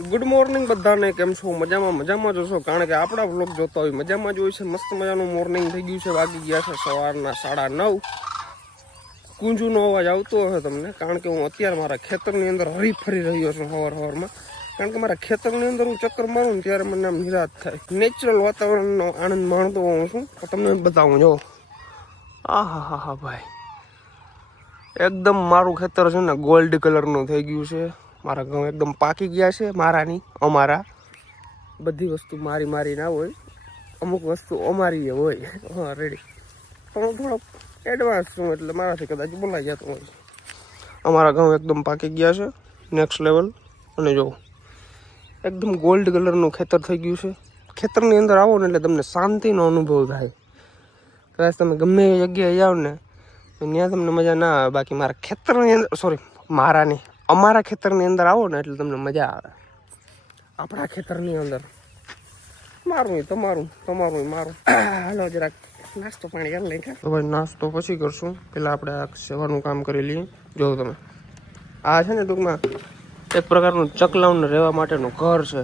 Good morning બધાને, કેમ છો? મજામાં મજામાં જોશો કારણ કે આપણા વ્લોગ જોતા હોય, મજામાં જ હોય છે. મસ્ત મજાનું મોર્નિંગ થઈ ગયું છે, વાગી ગયા છે સવારના સાડા નવ. કુંજુનો અવાજ આવતો હશે તમને, કારણ કે હું અત્યારે મારા ખેતરની અંદર હરી ફરી રહ્યો છું સવાર સવારમાં કારણ કે મારા ખેતરની અંદર હું ચક્કર મારું ને ત્યારે મને આમ નિરાશ થાય. નેચરલ વાતાવરણનો આનંદ માણતો હોઉં છું. તમને બતાવું, જો. આ હા હા હા ભાઈ. એકદમ મારું ખેતર છે ને ગોલ્ડ કલરનું થઈ ગયું છે. મારા ઘઉં એકદમ પાકી ગયા છે, મારાની, અમારા. બધી વસ્તુ મારી મારી ના હોય. અમુક વસ્તુ અમારી હોય. હા રેડી પણ હું થોડોક એડવાન્સ છું એટલે મારાથી કદાચ બોલાઈ જતું હોય. અમારા ઘઉં એકદમ પાકી ગયા છે નેક્સ્ટ લેવલ અને જો, એકદમ ગોલ્ડ કલરનું ખેતર થઈ ગયું છે. ખેતરની અંદર આવો ને એટલે તમને શાંતિનો અનુભવ થાય. કદાચ તમે ગમે એ જગ્યાએ જાઓ ને ત્યાં તમને મજા ના આવે. બાકી મારા ખેતરની અંદર સોરી મારા નહીં અમારા ખેતરની અંદર આવો ને એટલે તમને મજા આવે. આપણા ખેતરની અંદર. મારું તમારું તમારું મારું. હાલો, જરાક નાસ્તો પાણી કરી લઈ તો ભાઈ નાસ્તો પછી કરશું. પેલા આપણે આ સેવાનું કામ કરી લઈએ. જો તમે. આ છે ને ટૂંકમાં એક પ્રકારનું ચકલાઉન રહેવા માટેનું ઘર છે.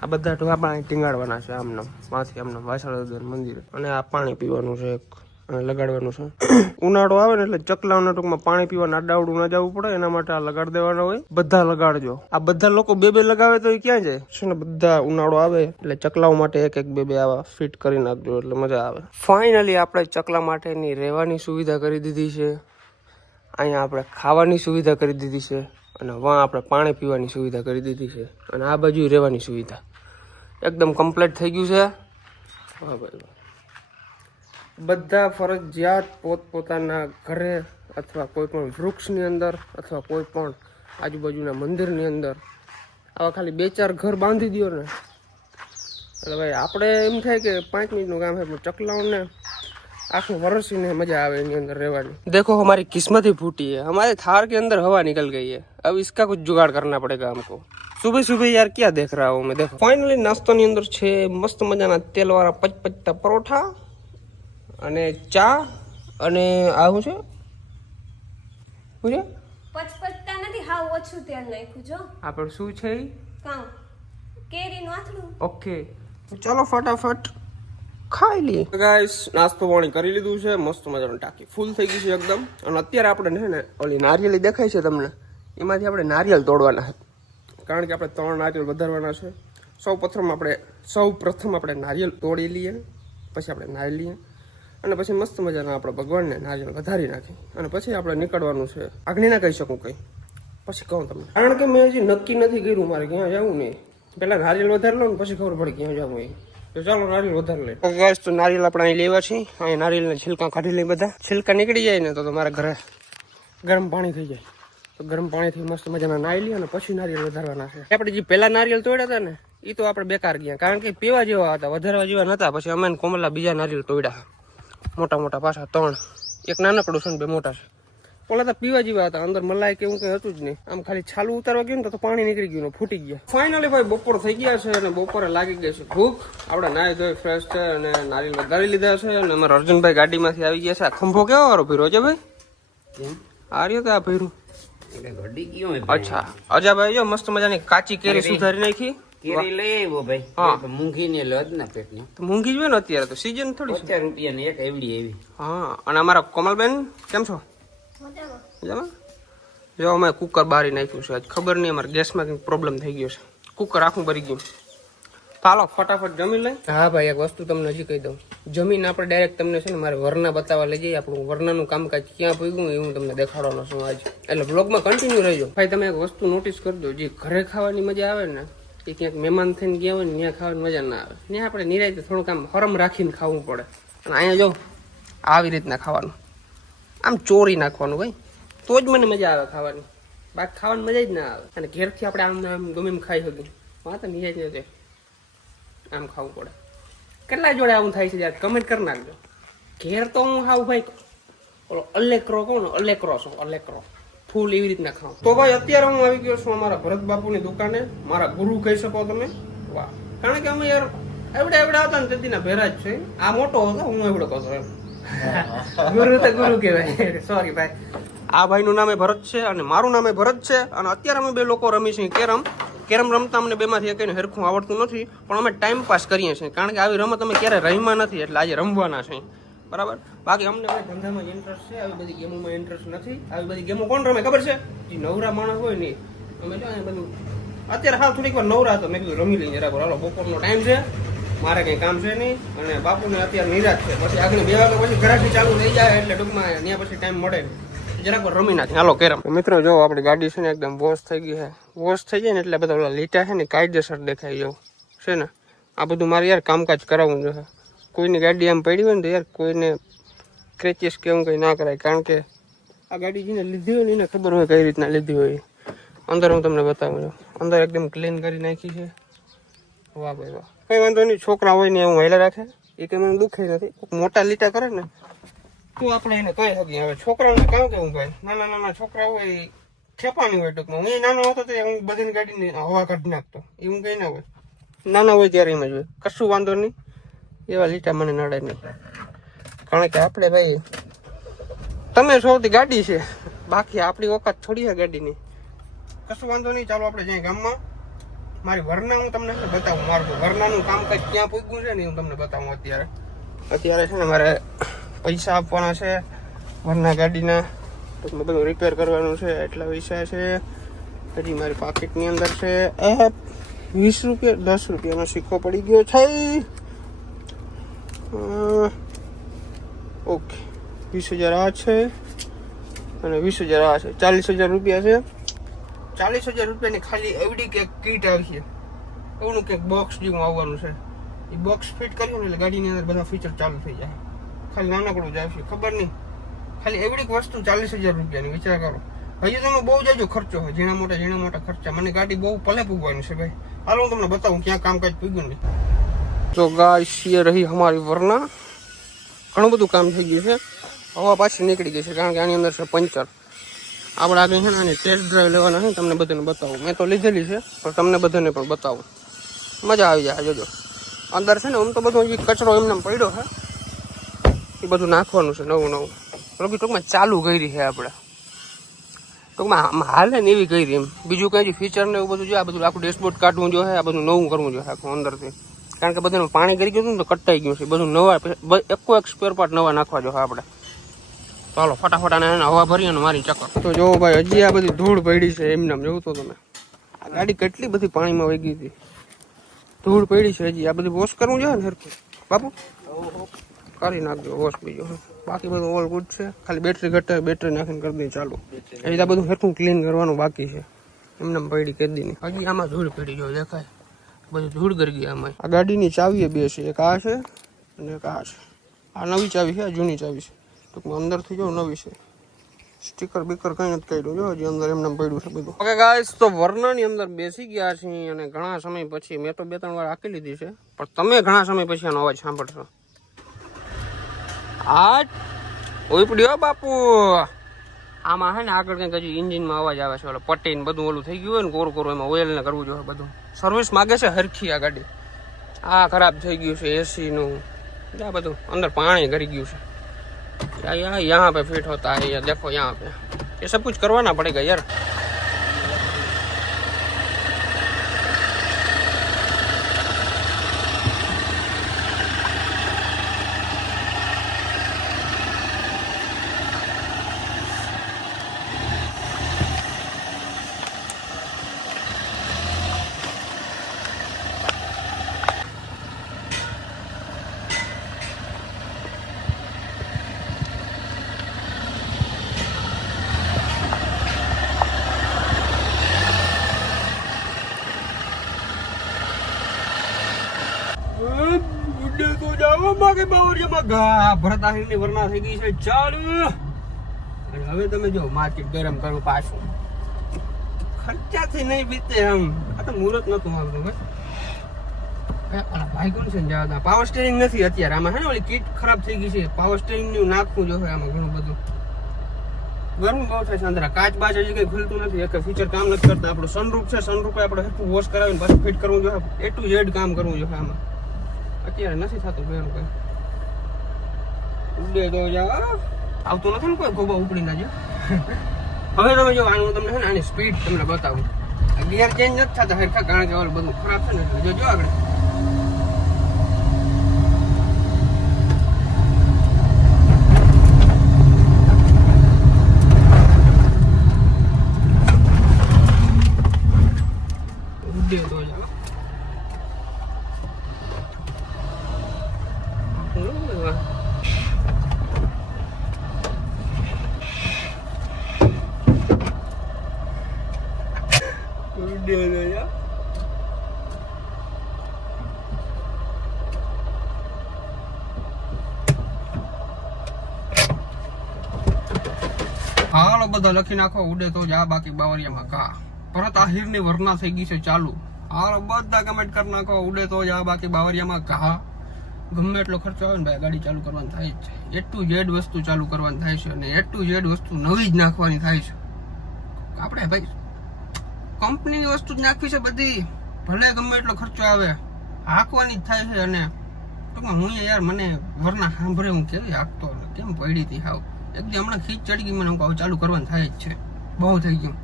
આ બધા ઢોકા પાણી ટીંગાડવાના છે આમને માંથી આમને વાસણ મંદિર. અને આ પાણી પીવાનું છે એક લગાડવાનું છે. ઉનાળો આવે ને એટલે ચકલાઓના ટૂંકમાં પાણી પીવા અડાવડું ના જવું પડે, એના માટે આ લગાડ દેવાના હોય. બધા લગાડજો. આ બધા લોકો બે બે લગાવે તો એ ક્યાં જાય? છે ને બધા ઉનાળો આવે એટલે ચકલાઓ માટે એક એક બે બે આવા ફિટ કરી નાખજો એટલે મજા આવે. ફાઇનલી આપણે ચકલા માટેની રહેવાની સુવિધા કરી દીધી છે. અહીંયા આપણે ખાવાની સુવિધા કરી દીધી છે અને વાં આપણે પાણી પીવાની સુવિધા કરી દીધી છે. અને આ બાજુ રહેવાની સુવિધા. એકદમ કમ્પ્લીટ થઈ ગયું છે. હા ભાઈ બધા ફરજિયાત પોતપોતાના ઘરે અથવા કોઈ પણ વૃક્ષની અંદર અથવા કોઈ પણ આજુબાજુના મંદિરની અંદર આવા ખાલી બે ચાર ઘર બાંધી દો ને એટલે ભાઈ આપણે એમ થાય કે પાંચ મિનિટનું કામ છે પણ ચકલાઓને આખું વરસીને મજા આવે એની અંદર રહેવાની देखो हमारी किस्मत ही फूटी है हमारे थार के अंदर हवा निकल गई है अब इसका कुछ जुगाड़ करना पड़ेगा हमको સુબહ સુબહ યાર ક્યાં દેખ રહા હું મેં દેખો ફાઇનલી નાસ્તાની અંદર છે મસ્ત મજાના તેલવાળા પચપચતા પરોઠા અને ચા અને આ શું છે? શું છે પચપચતા નથી. હા ઓછું તેલ નાખ્યું જો આપણે શું છે? કેરી કેરીનું આથલું? ઓકે. ચલો ચાલો ફટાફટ ખાઈ લઈએ. ગાઈસ નાસ્તો પાણી કરી લીધું છે. મસ્ત મજાનું ટાંકી ફૂલ થઈ ગઈ છે એકદમ. અને અત્યારે આપણે છે ને ઓલી નારિયેળી દેખાય છે તમને? એમાંથી આપણે નારિયેલ તોડવાના છે. કારણ કે આપણે ત્રણ નારિયેલ વધારવાના છે. સૌ પ્રથમ આપણે સૌ પ્રથમ આપણે નારિયેલ તોડી લઈએ. પછી આપણે નાહી લઈએ. અને પછી મસ્ત મજાના આપણે ભગવાનને નારિયેળ વધારી નાખી. અને પછી આપણે નીકળવાનું છે આગળ ના કહી શકું કંઈ. પછી કહું તમને. કારણ કે મેં હજી નક્કી નથી કર્યું મારે ક્યાં જવું નહીં પહેલાં નારિયેળ વધારી લઉં ને પછી ખબર પડે ક્યાં જવું એ. તો ચાલો નારિયેલ વધારે લઈએ. ગાઈસ તો નારિયેલ આપણે અહીં લેવા છીએ. અહીં નારિયેળના છિલકા કાઢી લઈએ બધા. છિલકા નીકળી જાય ને તો તમારા ઘરે ગરમ પાણી થઈ જાય. તો ગરમ પાણીથી મસ્ત મજાના નાહી લઈએ અને પછી નારિયેલ વધારવાના છે. આપણે જે પહેલાં નારિયેળ તોડ્યા હતા ને એ તો આપણે બેકાર ગયા. કારણ કે પીવા જેવા હતા, વધારવા જેવા નતા. પછી અમે કોમલા બીજા નારિયેળ તોડ્યા. મોટા મોટા પાછા ત્રણ. એક નાનકડું છે ને બે મોટા છે. પેલા તો પીવા જેવા હતા. અંદર મલાઈ કે એવું કઈ હતું જ નહીં. આમ ખાલી છાલું ઉતારવા ગયું ને તો પાણી નીકળી ગયું ને ફૂટી ગયા. ફાઇનલી ભાઈ બપોર થઈ ગયા છે અને બપોરે લાગી ગઈ છે ભૂખ. આપણે નાહી ધોઈ ફ્રેશ છે અને નારિયેલ વધારી લીધા છે અને અમારા અર્જુનભાઈ ગાડીમાંથી આવી ગયા છે. આ ખંભો કેવો વારો ભીરો છે ભાઈ? આ રહ્યો કે આ ભીરું અચ્છા. અજાભાઈ જો મસ્ત મજાની કાચી કેરી સુધારી નાખી. કેરી લઈ આવ્યો ભાઈ. હા. મૂંગી ને લદ ના પેટ ને મૂંગી જ હોય ને અત્યારે તો સીઝન થોડી પચાસ રૂપિયા ને એક એવડી એવી. હા અને અમારા કોમલબેન કેમ છો? મજામાં. જો અમે કુકર બારી નાખ્યું છે. આજ ખબર નહીં અમારે ગેસમાં કંઈક પ્રોબ્લેમ થઈ ગયો છે. કુકર આખું ભરી ગયું. ચાલો હાલો ફટાફટ જમી લઈ. હા ભાઈ એક વસ્તુ તમને હજી કહી દઉં. જમીન આપણે ડાયરેક્ટ તમને છે ને મારે વરના બતાવવા લઈ જઈએ. આપણું વરનાનું કામકાજ ક્યાં પૂગ્યું એ હું તમને દેખાડવાનો છું આજ. એટલે બ્લોગમાં કન્ટિન્યુ રહેજો. ભાઈ તમે એક વસ્તુ નોટિસ કરજો જે ઘરે ખાવાની મજા આવે ને એ ક્યાંક મહેમાન થઈને ગયા હોય ને ત્યાં ખાવાની મજા ના આવે. ત્યાં આપણે નિરાયતે થોડુંક આમ હરમ રાખીને ખાવું પડે. અને અહીંયા જો આવી રીતના ખાવાનું. આમ ચોરી નાખવાનું ભાઈ. તો જ મને મજા આવે ખાવાની. બાકી ખાવાની મજા જ ના આવે. અને ઘેરથી આપણે આમ આમ ગમે એમ ખાઈ શકીએ. હા તો નિરાજ નથી આમ ખાવું પડે. કેટલા જોડે આવું થાય છે યાર? કમેન્ટ કરી નાખજો. ઘેર તો હું ખાવું ભાઈ ઓલો અલેકરો કહું ને અલેકરો છું અલેકરો ફૂલ એવી રીતના ખાઉં તો ભાઈ અત્યારે હું આવી ગયો છું અમારા ભરત બાપુની દુકાને. મારા ગુરુ કહી શકો તમે. વાહ. કારણ કે અમે યાર એવડા એવડા હતા ને તેદીના ભેરા જ છે. આ મોટો હતો, હું એવડો કહો એમ. ગુરુ તો ગુરુ કહેવાય. સોરી ભાઈ. આ ભાઈનું નામે ભરત છે અને મારું નામ ભરત છે. અને અત્યારે અમે બે લોકો રમી છીએ કેરમ. કેરમ રમતા અમને બેમાંથી એકને હરખું આવડતું નથી. પણ અમે ટાઈમ પાસ કરીએ છીએ. કારણ કે આવી રમત અમે ક્યારે રમ્યા નથી. એટલે આજે રમવાના છે બરાબર? બાકી અમને ધંધામાં ઇન્ટરેસ્ટ છે આવી બધી ગેમોમાં ઇન્ટરેસ્ટ નથી. આવી બધી ગેમો કોણ રમે ખબર છે? જે નવરા માણસ હોય ને અમે જો બધું અત્યારે હાલ થોડીક વાર નવરા હતો મેં કીધું રમી લઈએ. જરા હાલો બપોરનો ટાઈમ છે. મારે કંઈ કામ છે નહીં. અને બાપુને અત્યારે નિરાશ છે. પછી આગળ બે વાગે પછી ઘરાકી ચાલુ થઈ જાય એટલે ટૂંકમાં ત્યાં પછી ટાઈમ મળે. જરાક રમી નાખી હાલો કેરમ. મિત્રો જો આપણી ગાડી છે ને એકદમ વોશ થઈ ગઈ છે. વોશ થઈ જાય ને એટલે બધા લીટા છે ને કાયદેસર દેખાઈ જવું છે ને? આ બધું મારે યાર કામકાજ કરાવવું જોઈએ કોઈની ગાડી આમ પડી હોય ને તો યાર કોઈને ક્રેચીસ કે એવું કંઈ ના કરાય. કારણ કે આ ગાડી જેને લીધી હોય ને એને ખબર હોય કઈ રીતના લીધી હોય. અંદર હું તમને બતાવું છું. અંદર એકદમ ક્લીન કરી નાખી છે. વાહ ભાઈ વાહ. કંઈ વાંધો નહીં, છોકરા હોય ને એવું હેલા રાખે. એ કંઈ મને દુખે નથી. મોટા લીટા કરે ને, તો આપણે એને કહી શકીએ હવે છોકરાઓને કામ કેવું ભાઈ? નાના નાના છોકરા હોય એ ખેપાની હોય ટૂંકમાં. હું એ નાનો હતો તો હું બધી ગાડીને હવા કાઢી નાખતો. હું કંઈ ના હોય. નાના હોય ત્યારે એમ જ હોય. કશું વાંધો નહીં. એવા લીટા મને નડે નહીં. કારણ કે આપણે ભાઈ, તમે સૌથી ગાડી છે. બાકી આપણી ઓકાત થોડી છે ગાડીની. કશું વાંધો નહીં, ચાલો આપણે જઈએ ગામમાં. મારી વરના હું તમને બતાવું? મારું વરનાનું કામકાજ ક્યાં પૂગ્યું છે ને હું તમને બતાવું અત્યારે. અત્યારે છે ને મારે પૈસા આપવાના છે વરના ગાડીના. બધું રિપેર કરવાનું છે, એટલા પૈસા છે. પછી મારી પાકેટની અંદર છે. એ વીસ રૂપિયા, દસ રૂપિયાનો સિક્કો પડી ગયો છે. ઓકે. વીસ હજાર આ છે અને વીસ હજાર આ છે. ચાલીસ હજાર રૂપિયા છે. ચાલીસ હજાર રૂપિયાની ખાલી એવડી કંઈક કીટ આવશે એવું કંઈક બોક્સ જેવું આવવાનું છે. એ બોક્સ ફિટ કરીએ ને એટલે ગાડીની અંદર બધા ફીચર ચાલુ થઈ જાય. ખાલી નાનકડું જ આવશે ખબર નહીં. ખાલી એવડીક વસ્તુ ચાલીસ હજાર રૂપિયાની, વિચાર કરો. હજી તમે બહુ જાજો ખર્ચો હોય. ઝીણા મોટા ઝીણા મોટા ખર્ચા. મને ગાડી બહુ પલે પૂગવાની છે ભાઈ. હાલ હું તમને બતાવું ક્યાં કામકાજ પૂગ્યું ને. તો ગાય એ રહી અમારી વરના. ઘણું બધું કામ થઈ ગયું છે. હવા પાછી નીકળી ગઈ છે, કારણ કે આની અંદર છે પંચર. આપણે આગળ છે ને આની ટેસ્ટ ડ્રાઈવ લેવાના છે તમને બધાને બતાવું. મેં તો લીધેલી છે, પણ તમને બધાને પણ બતાવું. મજા આવી જાય, જોજો. અંદર છે ને, આમ તો બધું હજી કચરો એમને પડ્યો છે, એ બધું નાખવાનું છે નવું નવું. બરોબર ટૂંકમાં ચાલુ કરી છે આપણે. ટૂંકમાં હાલે ને એવી કરી એમ. બીજું કંઈ ફીચર ને એવું બધું છે આ બધું, આખું ડેશબોર્ડ કાઢવું જોઈએ, આ બધું નવું કરવું જોઈએ આખું અંદરથી. કારણ કે બધાનું પાણી ગરી ગયું હતું ને તો કટાઈ ગયું છે. બધું નવા એકો એક સ્પેર પાર્ટ નવા નાખવા જો આપણે. ચાલો ફટાફટ આને એને હવા ભરી અને મારી ચક્કર. તો જો ભાઈ હજી આ બધી ધૂળ પડી છે એમને જોવું તો તમે. આ ગાડી કેટલી બધી પાણીમાં વહી ગઈ હતી. ધૂળ પડી છે હજી. આ બધું વોશ કરવું જોઈએ ને સરખું? બાપુ? કરી નાખજો વોશ બીજો. બાકી બધું ઓલ ગુડ છે. ખાલી બેટરી ઘટે બેટરી નાખીને કરી દઈએ ચાલુ. હજી આ બધું સરખું ક્લીન કરવાનું બાકી છે. એમને એમ પડી કરી દીધી હજી આમાં ધૂળ પડી જો દેખાય. બધું ધૂળ કરી ગયા અમે આ ગાડીની ચાવી બે છે. એક આ છે અને એક આ છે. આ નવી ચાવી છે આ જૂની ચાવી છે. ટૂંકમાં અંદરથી જો નવી છે. સ્ટીકર બીકર કઈ નથી કાઢ્યું. જો હજી અંદર એમને પડ્યું છે બધું. ઓકે ગાઈસ તો વર્ણની અંદર બેસી ગયા છીએ અને ઘણા સમય પછી મેં તો બે ત્રણ વાર આકી લીધી છે. પણ તમે ઘણા સમય પછી આનો અવાજ સાંભળશો. આ ઉપડ્યો બાપુ. આમાં હે ને આગળ કંઈક હજી ઇન્જિનમાં અવાજ આવે છે ઓલો પટ્ટી ને બધું ઓલું થઈ ગયું હોય ને કોરું કોરું એમાં ઓઇલ ને કરવું જોઈએ બધું સર્વિસ માગે છે હરખી આ ગાડી આ ખરાબ થઈ ગયું છે એસી નું આ બધું અંદર પાણી કરી ગયું છે या यहाँ यहाँ पे फिट होता है ये देखो यहाँ पे ये सब कुछ करवाना पड़ेगा यार વરના થઈ ગઈ છે. ચાલુ. હવે તમે જો માર્કેટ ગરમ કરવું પાછું. ખર્ચાથી નહીં બીતે આમ. આ તો મુહૂર્ત નતું આવતું ભાઈ ભાઈ કોણ છે પાવર સ્ટેરિંગ નથી અત્યારે. આમાં હે ને ઓલી કીટ ખરાબ થઈ ગઈ છે. પાવર સ્ટેરિંગનું નાખવું જોઈએ આમાં ઘણું બધું. ગરમ બહુ થાય છે અંદર. કાચ બાચ હજી કઈ ખુલતું નથી. એક ફીચર કામ નથી કરતા. આપણું સનરૂફ છે. સનરૂફ આપણે હેઠું વોશ કરાવીને પાછું ફિટ કરવું જોઈએ. એ ટુ ઝેડ કામ કરવું જોઈએ આમાં. અત્યારે નથી થતું બેન કઈ. ઉડે તો જા. આવતું નથી ને કોઈ ગોબા ઉપડી ના જો હવે તમે જો આનું તમને છે ને આની સ્પીડ તમને બતાવું. ગિયર ચેન્જ નથી થતા હરખા કારણ કે બધું ખરાબ છે ને એટલે જોજો આગળ ઉડે તો જાઓ. બરોબર. ઉડે તો જાઓ. હાલો બધા લખી નાખો, ઉડે તો જા બાકી બાવરિયામાં ઘા. પરત આહિરની વરના થઈ ગઈ છે ચાલુ. હાલો બધા કમેન્ટ કરી નાખો, ઉડે તો જા બાકી બાવરિયામાં ઘા. ગમે એટલો ખર્ચો આવે ને ભાઈ, ગાડી ચાલુ કરવાની થાય જ છે. એ ટુ ઝેડ વસ્તુ ચાલુ કરવાની થાય છે અને એ ટુ ઝેડ વસ્તુ નવી જ નાખવાની થાય છે. આપણે ભાઈ કંપનીની વસ્તુ જ નાખવી છે બધી. ભલે ગમે એટલો ખર્ચો આવે, હાંકવાની જ થાય છે અને ટૂંકમાં હું યાર મને વરના સાંભળે હું કેવી હાંકતો કેમ પડી હતી હાવ. એકદમ હમણાં ખીચ ચડી ગઈ, મને કહું ચાલુ કરવાનું થાય જ છે. બહુ થઈ ગયું.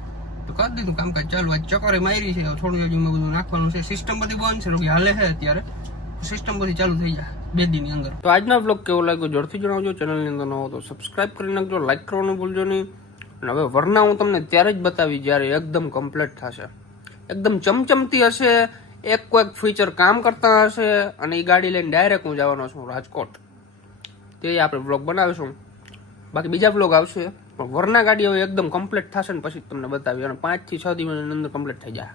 તો કરી દીધું કામકાજ ચાલુ. આજ ચકરે મારી છે થોડું હજુ બધું નાખવાનું છે. સિસ્ટમ બધી બંધ છે રોગી હાલે છે અત્યારે. સિસ્ટમ બધી ચાલુ થઈ જાય, બે દિનની અંદર. તો આજના બ્લોગ કેવો લાગ્યો ઝડપથી જણાવજો. ચેનલની અંદર ન તો સબસ્ક્રાઇબ કરી નાખજો લાઈક કરવાનું ભૂલજો નહીં. અને હવે વરના હું તમને ત્યારે જ બતાવી જ્યારે એકદમ કમ્પ્લીટ થશે. એકદમ ચમચમતી હશે, એક કોઈક ફીચર કામ કરતા હશે, અને એ ગાડી લઈને ડાયરેક્ટ હું જવાનો છું રાજકોટ. તે આપણે બ્લોગ બનાવીશું. બાકી બીજા બ્લોગ આવશે. પણ વરના ગાડીઓ એકદમ કમ્પ્લીટ થશે ને પછી તમને બતાવી અને પાંચથી છ દિવસની અંદર કમ્પ્લીટ થઈ જાય.